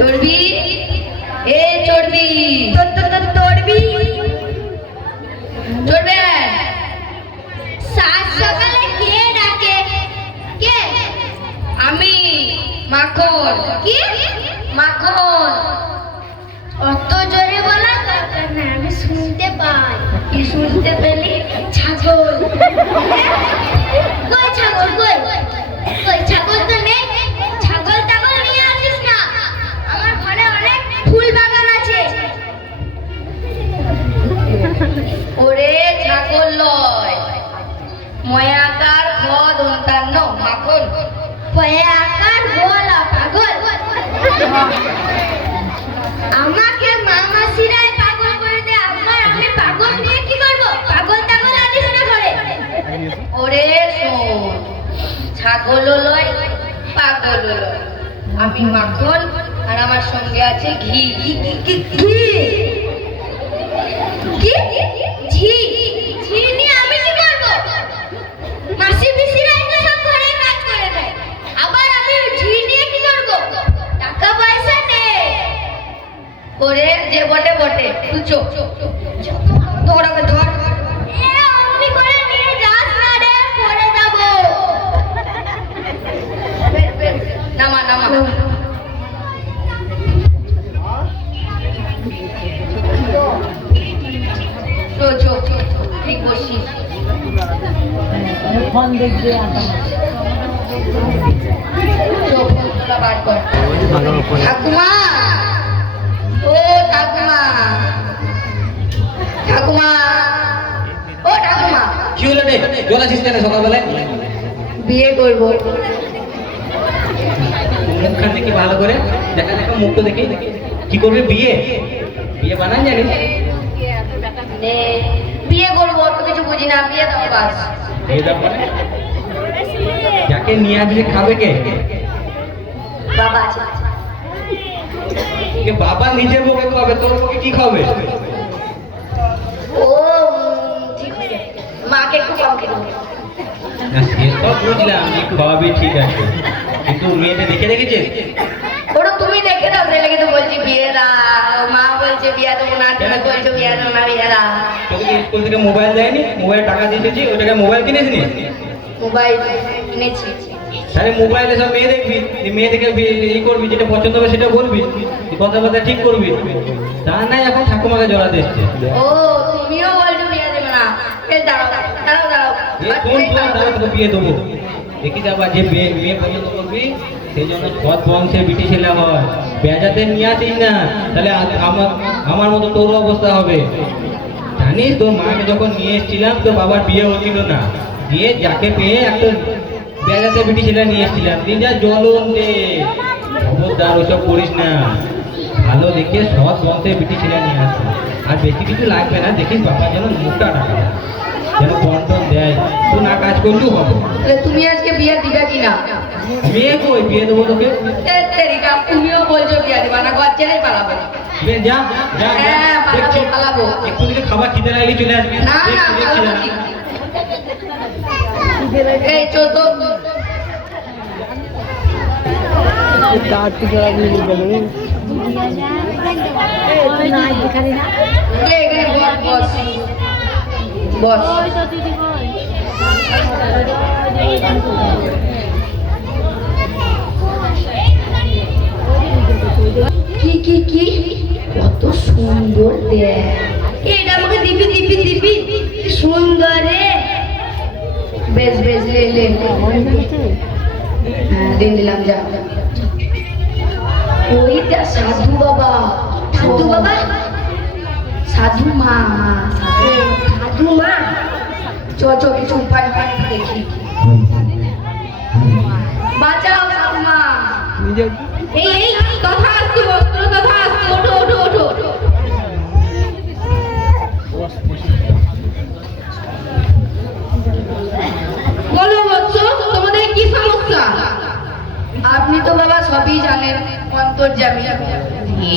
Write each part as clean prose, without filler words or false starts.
চর্বি এ চর্বি চর্বি চর্বি সাত সকালে কে ডাকে? কে? আমি মাখন। কি? মাখন। অত জোরে বলা দরকার না, আমি শুনতে পাই। কি শুনতে পেলি? ছাগল। কই ছাগল? কই কই ছাগল তো নেই। ছাগল টাগল নিয়ে আসিস না, আমার ঘরে অনেক ফুল বাগান আছে। ওরে ছাগল লয়, ময়াকার খ দন্তান্ন মাখন। পয়ে আকার বলা পাগল। আমাকে মামাসিরাই পাগল করে দে, আমি পাগল নিয়ে কি করব? পাগল টাগল আনিস না ঘরে। ওরে শোন, ছাগল লয় পাগল লয়, আমি মাখন আর আমার সঙ্গে আছে ঘি। কি ঝি? ঝি নিয়ে আমি কি করব? মাসি পিসিরাই তো সব ঘরে কাজ করে দেয়, আবার আমি ঝি নিয়ে কি করব? টাকা পয়সা নেই। ওরে যে বটে বটে, তুই চোখ ধর ওকে ধর। অমনি করে নিয়ে যাস না রে, পড়ে যাব। নামা নামা। চোখ ঠিক বসিস। ফোন দেখবে চোখ বার কর। ঠাকুমা, ও ঠাকুমা, ঠাকুমা, ও ঠাকুমা। কি হলো রে? জল আছিস কেন সকালবেলায়? বিয়ে করবো। মুখখান দেখি ভালো করে, দেখা দেখা মুখটা দেখি। কি করবি? বিয়ে? বিয়ে বানান জানিস? বিয়ে করবো, তো কিছু বুঝি না। বিয়ে দাও বাস। বিয়ে দাও মানে? যাকে নিয়ে আসবি খাবে কে? বাবা আছে। কে বাবা নিজে বউকে খাবে, তোর বউকে কি খাবে? ও ঠিক আছে, মাকে একটু কম খেতে হবে। না সে সব বুঝলাম, একটু খাওয়াবি ঠিক আছে, কিন্তু মেয়েটা দেখে রেখেছিস? ওটা তুমি দেখে দাও, সেই লেগে তো বলছি বিয়ে দাও। মা বলছে বিয়ে দেবো না, তুমি বলছো বিয়ে দেবো না, বিয়ে দাও। তোকে কি স্কুল থেকে মোবাইল দেয়নি? মোবাইল টাকা দিয়েছি, ওই টাকায় মোবাইল কিনেছিস? মোবাইল কিনেছি। তাহলে মোবাইলে সব মেয়ে দেখবি, মেয়ে দেখে ই করবি, যেটা পছন্দ হবে সেটা বলবি, কথাবার্তা ঠিক করবি। তা নাই এখন ঠাকুমাকে জড়া দিচ্ছে। ও তুমিও বলছো বিয়ে দেবে না? দাঁড়াও দাঁড়াও দাঁড়াও। তারা তোকে বিয়ে দেবো। দেখি যাবা যে মেয়ে পছন্দ করবি, সেই জন্য সৎ বংশে বিটি ছেলে হয়। বেজাতে নিয়ে আসিস না, তাহলে আমার মতো তোর অবস্থা হবে। জানিস তোর মাকে যখন নিয়ে এসেছিলাম, তো বাবার বিয়ে হচ্ছিল না, দিয়ে যাকে পেয়ে একটা বেজাতে বিটি ছেলে নিয়ে এসেছিলাম। তুই যা জ্বলন দে, খবরদার ওইসব করিস না। ভালো দেখে সৎ বংশে বিটি ছেলে নিয়ে আসবে। আর বেশি কিছু লাগবে না, দেখিস বাবা যেন মুখটা রাখা, যেন বন্টন দেয়। তুই না কাজ করলেও হবে। তাহলে তুমি আজকে বিয়ে দিবে কিনা? মেয়ে কই? বিয়ে দেবো তোকে। তুমিও বলছো বিয়ে দিবা না, ঘর ছেড়ে পালাবো। যা যা, হ্যাঁ পালাবো পালাবো। একটু দিলে খাবার খিদে লাগলে চলে আসবি। না না পালাবো কি? এই চো তো। বস বস বস। কি কি কি কত সুন্দর দেখ। এটা আমাকে দিবি দিবি দিবি, কি সুন্দর রে। বেশ বেশ লে লে। হ্যাঁ দিলাম যা। ওইটা সাধু বাবা। সাধু বাবা? সাধু মা। সাধু মা? চ চ কিছু উপায় দেখি। বাঁচাও সাধু মা। এই এই তথাস্তু বস্ত্র তথাস্তু, ওঠো ওঠো ওঠো। বলো বৎস, তোমাদের কি সমস্যা? আপনি তো বাবা সবই জানেন, অন্তর্যামী।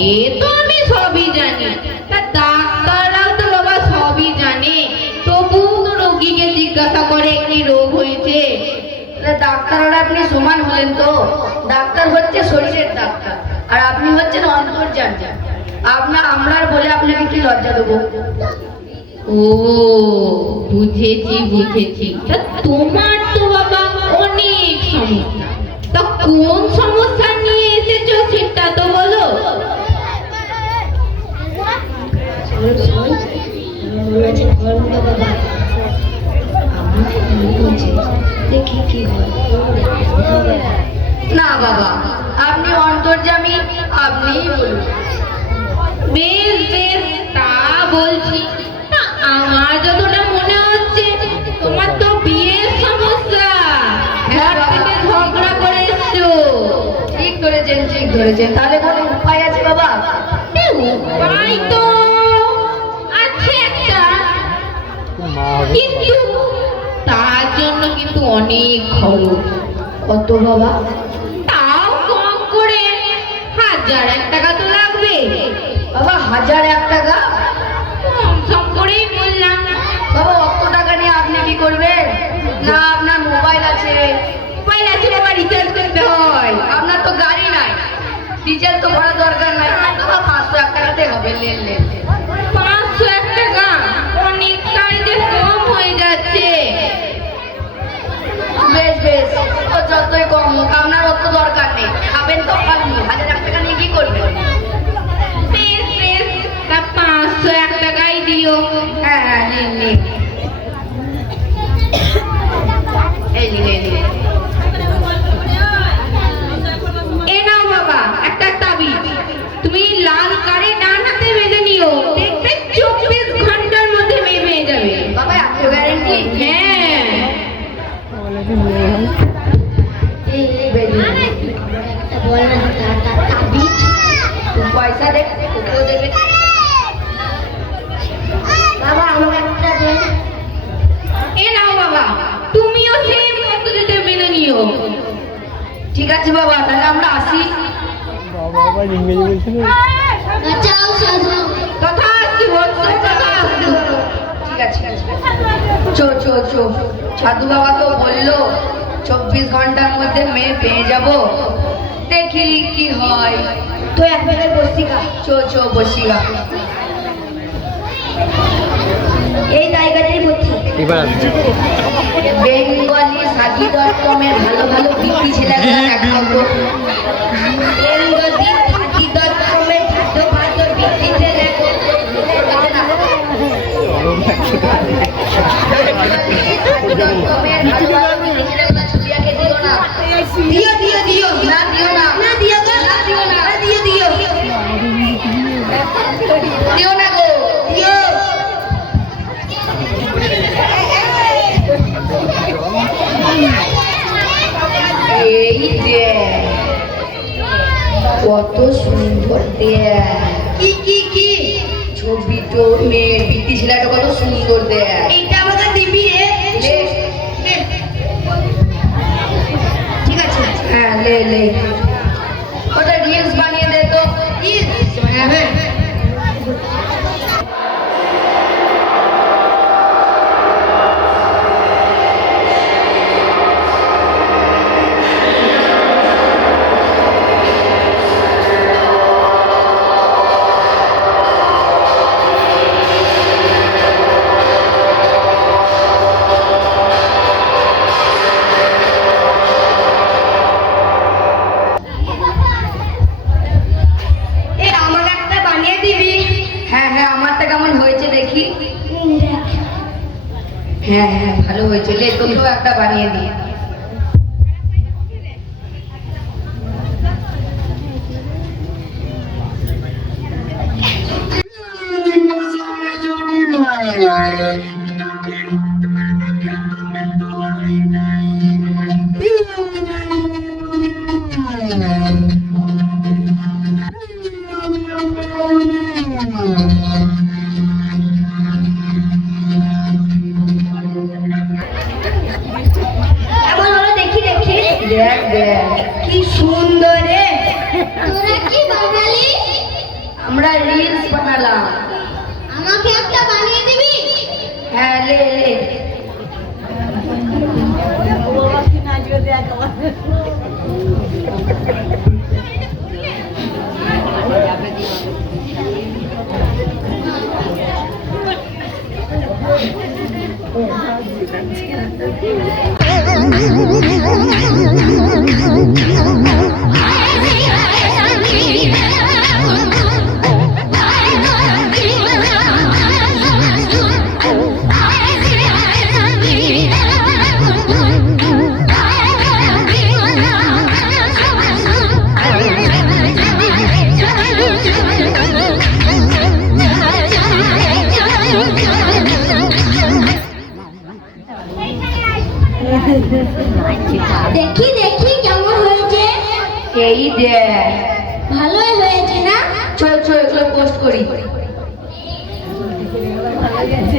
এ তো আমি সবই জানি, তা ডাক্তাররাও তো বাবা সবই জানে, তবু তো রোগীকে জিজ্ঞাসা করে কি রোগ হয়েছে। ডাক্তার আর আপনি সমান হলেন তো? ডাক্তার হচ্ছে শরীরের ডাক্তার, আর আপনি হচ্ছেন অন্তর্যামী। আমরা বলে আপনাকে কি লজ্জা দেবো? ও বুঝেছি বুঝেছি। তা তোমার তো বাবা অনেক সমস্যা, তা কোন সমস্যা নিয়ে এসেছো সেটা তো বলো। দেখি কি হয়। না বাবা, আপনি অন্তর্যামী, আপনিই বলুন। বেশ বেশ, তা বলছি। তা আমার যতটা মনে হচ্ছে তোমার তো বিয়ের সমস্যা, ঘর থেকে ঝগড়া করে এসছো। ঠিক ধরেছেন, ঠিক ধরেছেন। তাহলে কোনো উপায় আছে বাবা? উপায় তো আছে একটা, কিন্তু তার জন্য কিন্তু অনেক খরচ। কত বাবা? তাও কম করে 1001 টাকা তো লাগবে। বাবা 1001 টাকা? কম সম করেই বললাম। বাবা অত টাকা নিয়ে আপনি কি করবেন? না আপনার মোবাইল আছে? মোবাইল আছে বাবা, রিচার্জ করতে হয়। আপনার তো গাড়ি নাই, ডিজেল তো ভরা দরকার নাই। বাবা 501 টাকাতে হবে। Lane lane. 501 টাকা অনেকটাই যে কম হয়ে যাচ্ছে। বেশ বেশ, ও যতই কম হোক, আপনার অত দরকার নেই। খাবেন তো খাননি, 1001 টাকা নিয়ে কি করবেন? বেশ বেশ, তা 501 টাকাই দিও। হ্যাঁ হ্যাঁ, নিন নিন। এই নিন এই নিন। এ নাও বাবা একটা তাবিজ, তুমি লাল কারে ডান হাতে বেঁধে নিও, দেখবে 24 ঘন্টার মধ্যে মেয়ে পেয়ে যাবে। বাবা এত গ্যারেন্টি? হ্যাঁ। এই বেরিয়ে বল না, তাবিজ পয়সা দে, ওকেও দেবে। বাবা আমাকে একটা দে। এ নাও বাবা, তুমিও সেম পদ্ধতিতে বেঁধে নিও। ঠিক আছে বাবা, তাহলে আমরা আসি। যাও সাজু, কথা আসছি বলছো, কথা আসছি। ঠিক আছে, চো চো চো। সাধু বাবা তো বললো 24 ঘন্টার মধ্যে মেয়ে পেয়ে যাব। দেখি কি হয়। তো এক জায়গায় বসি গা। চো চো বসি গা। এই জায়গাটাই বসি। বেঙ্গলি সাজি.com-এর ভালো ভালো বিক্রি ছেলেগুলো দেখাবো। বেঙ্গলি সাজি.com-এর ভালো ভালো বিক্রি ছেলেগুলো। দিও দিও দিও, না দিও না, না দিও গো, না দিও না, দিও দিও দিও না গো, দিও। এই দেখ কত সুন্দর, দেখ কি কি কি ছবি, তো মেয়ে বিটি ছেলেটা কত সুন্দর, দেখ। এইটা আমাকে দিবি রে? ঠিক আছে, হ্যাঁ লে লে। ওটা রিলস বানিয়ে দে তো। হ্যাঁ হ্যাঁ। হ্যাঁ হ্যাঁ, আমারটা কেমন হয়েছে দেখি। হ্যাঁ হ্যাঁ ভালো হয়েছে। লে তোকেও একটা বানিয়ে দিই। এমন হলো দেখি দেখি। দেখ দেখ কি সুন্দর রে। তোরা কি বানালি? আমরা রিলস বানালাম। আমাকে একটা বানিয়ে দিবি? হ্যাঁ লে লে। দেখি দেখি কেমন হয়েছে। এই দেখ, ভালোই হয়েছে না? চল চল এগুলো পোস্ট করি। ভালো গেছে।